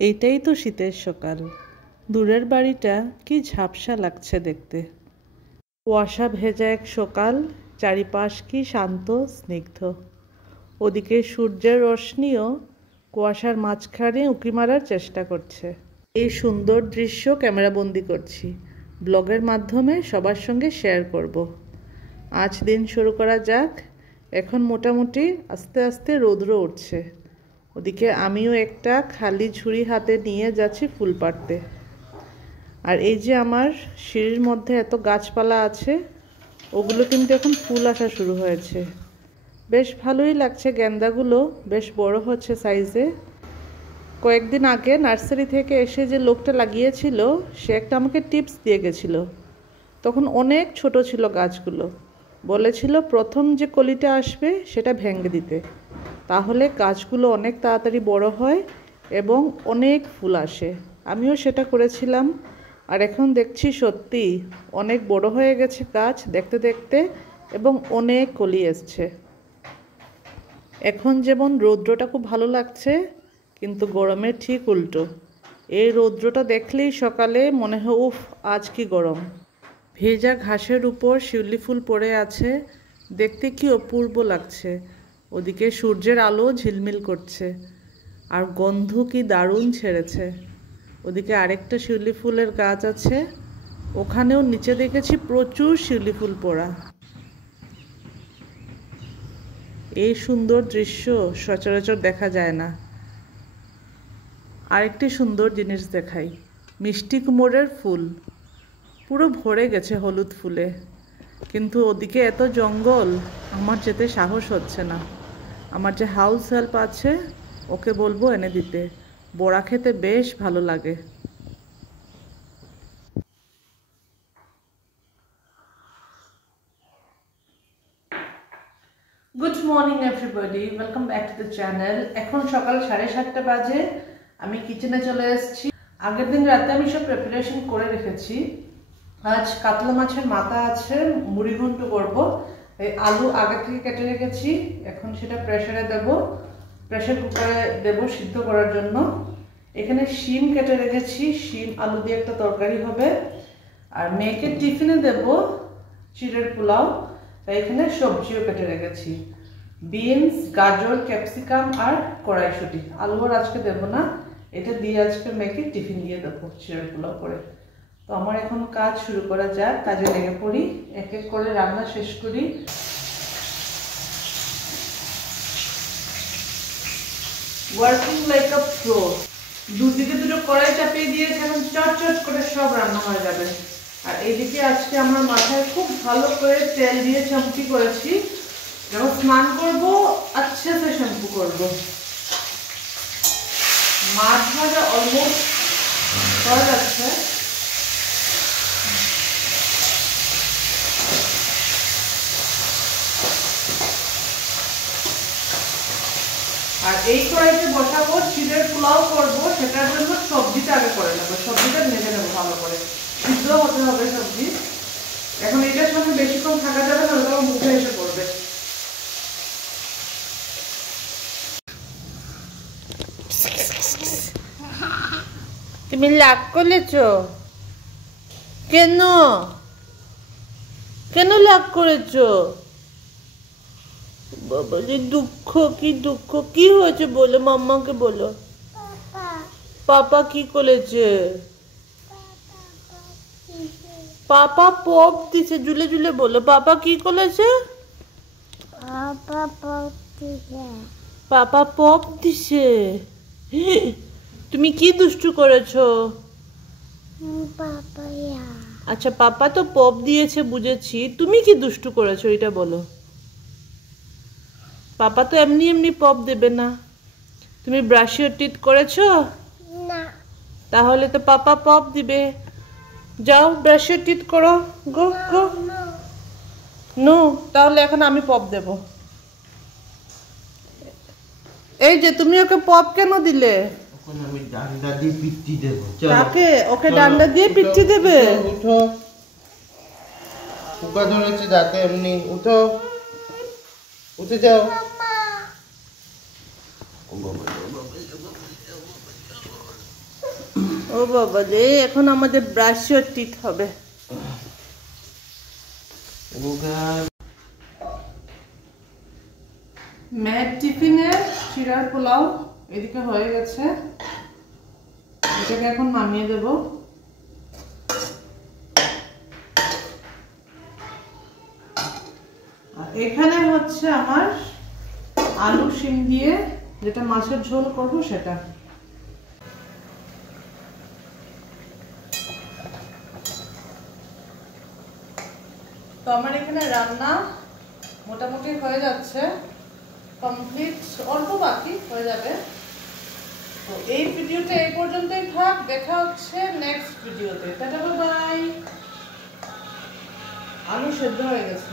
এইটাই তো শীতের সকাল। দূরের বাড়িটা কি ঝাপসা লাগছে দেখতে। কুয়াশা ভেজা এক সকাল, চারিপাশ কি শান্ত স্নিগ্ধ। ওদিকে সূর্যের রশ্মিও কুয়াশার মাঝখানে উঁকি মারার চেষ্টা করছে। এই সুন্দর দৃশ্য ক্যামেরাবন্দি করছি, ব্লগের মাধ্যমে সবার সঙ্গে শেয়ার করব। আজ দিন শুরু করা যাক। এখন মোটামুটি আস্তে আস্তে রৌদ্র উঠছে। ওদিকে আমিও একটা খালি ঝুড়ি হাতে নিয়ে যাচ্ছি ফুল পাড়তে। আর এই যে আমার সিঁড়ির মধ্যে এত গাছপালা আছে, ওগুলো কিন্তু এখন ফুল আসা শুরু হয়েছে। বেশ ভালোই লাগছে, গেন্দাগুলো বেশ বড় হচ্ছে সাইজে। কয়েকদিন আগে নার্সারি থেকে এসে যে লোকটা লাগিয়েছিল, সে একটা আমাকে টিপস দিয়ে গেছিলো। তখন অনেক ছোট ছিল গাছগুলো। বলেছিল প্রথম যে কলিটা আসবে সেটা ভেঙে দিতে, তাহলে গাছগুলো অনেক তাড়াতাড়ি বড় হয় এবং অনেক ফুল আসে। আমিও সেটা করেছিলাম, আর এখন দেখছি সত্যি অনেক বড় হয়ে গেছে গাছ দেখতে দেখতে, এবং অনেক কলি এসছে। এখন যেমন রৌদ্রটা খুব ভালো লাগছে, কিন্তু গরমের ঠিক উল্টো। এই রৌদ্রটা দেখলেই সকালে মনে হয় উফ, আজ কি গরম। ভেজা ঘাসের উপর শিউলি ফুল পড়ে আছে, দেখতে কি অপূর্ব লাগছে। ওদিকে সূর্যের আলো ঝিলমিল করছে, আর গন্ধ কি দারুণ ছেড়েছে। ওদিকে আরেকটা শিউলি ফুলের গাছ আছে, ওখানেও নিচে দেখেছি প্রচুর শিউলি ফুল পড়া। এই সুন্দর দৃশ্য সচরাচর দেখা যায় না। আরেকটি সুন্দর জিনিস দেখাই, মিষ্টি কুমড়োর ফুল পুরো ভরে গেছে হলুদ ফুলে। কিন্তু ওদিকে এত জঙ্গল, আমার যেতে সাহস হচ্ছে না। আমার যে হাউস হেল্প আছে, ওকে বলবো এনে দিতে। বড়া খেতে বেশ ভালো লাগে। Good morning everybody, welcome back to the channel. এখন সকাল 7:30 বাজে, আমি কিচেনে চলে এসেছি। আগের দিন রাতে আমি সব প্রিপারেশন করে রেখেছি। আজ কাতলা মাছের মাথা আছে, মুড়ি ঘন্ট করবো। এই আলু আগে থেকে কেটে রেখেছি, এখন সেটা প্রেসারে দেব, প্রেসার কুকারে দেব সিদ্ধ করার জন্য। এখানে শিম কেটে রেখেছি, শিম আলু দিয়ে একটা তরকারি হবে। আর মেয়েকে টিফিনে দেব চিড়ের পোলাও, তাই এখানে সবজিও কেটে রেখেছি, বিনস, গাজর, ক্যাপসিকাম আর কড়াইশুঁটি। আলু আর আজকে দেবো না, এটা দিয়ে আজকে মেয়েকে টিফিন দিয়ে দেবো চিড়ের পোলাও করে। তো আমার এখন কাজ শুরু করা যাক, কাজে লেগে পড়ি, এক এক করে রান্না শেষ করি। ওয়ার্কিং লাইক আ প্রো। দুদিকে দুটো কড়াই চাপিয়ে দিয়েছে, এখন চট করে সব রান্না হয়ে যাবে। আর এইদিকে আজকে আমার মাথায় খুব ভালো করে তেল দিয়ে শ্যাম্পু করেছি, যখন স্নান করবো আচ্ছা সে শ্যাম্পু করবো। মাছ ভাজা অলমোস্ট হয়ে যাচ্ছে। আর এই কড়াইতে বসাবো চিড়ের পোলাও করবো, সেটার জন্য সবজিটা আগে করে নেবো, সবজিটা ভেজে নেবো ভালো করে, সিদ্ধ হতে হবে সবজি। এখন এটার সঙ্গে বেশিক্ষণ থাকা যাবে না, ওটা মুখে এসে পড়বে। তুমি রাগ করেছ কেন? কেন রাগ করেছ? বাবা যে দুঃখ, কি দুঃখ, কি হয়েছে বলো, মাম্মাকে বলো। পাপা কি করেছে? পাপা পপ দিছে, জুলে জুলে বলো, পাপা কি করেছে? পাপা পপ দিছে। তুমি কি দুষ্টু করেছো? আচ্ছা, পাপা তো পপ দিয়েছে বুঝেছি, তুমি কি দুষ্টু করেছো এটা বলো। পাপা তো এমনি এমনি পপ দেবে না। তুমি ব্রাশ ইওর টিথ করেছো? না। তাহলে তো পাপা পপ দিবে। যাও ব্রাশ ইওর টিথ করো, গো গো। নো, তাহলে এখন আমি পপ দেব। এই যে তুমি ওকে পপ কেন দিলে? আমি ডান্ডা দিয়ে পিট্টি দেব। কাকে? ওকে ডান্ডা দিয়ে পিট্টি দেবে? উঠো, পোকা ধরেছে দাঁতে এমনি, উঠো, উঠে যাও। ও বাবা রে, এখন আমাদের ব্রাশও টিথ হবে। ম্যাট টিফিনের চিড়ার পোলাও এদিকে হয়ে গেছে, এটাকে এখন নামিয়ে দেব। আর এখানে হচ্ছে আমার আলু শিম দিয়ে যেটা মাছের ঝোল করব সেটা। তো আমার এখানে রান্না মোটামুটি হয়ে যাচ্ছে, কমপ্লিট, অল্প বাকি হয়ে যাবে। তো এই ভিডিওটা এই পর্যন্তই থাক, দেখা হচ্ছে নেক্সট ভিডিওতে। Tata bye bye. আলু সেদ্ধ হয়ে গেছে।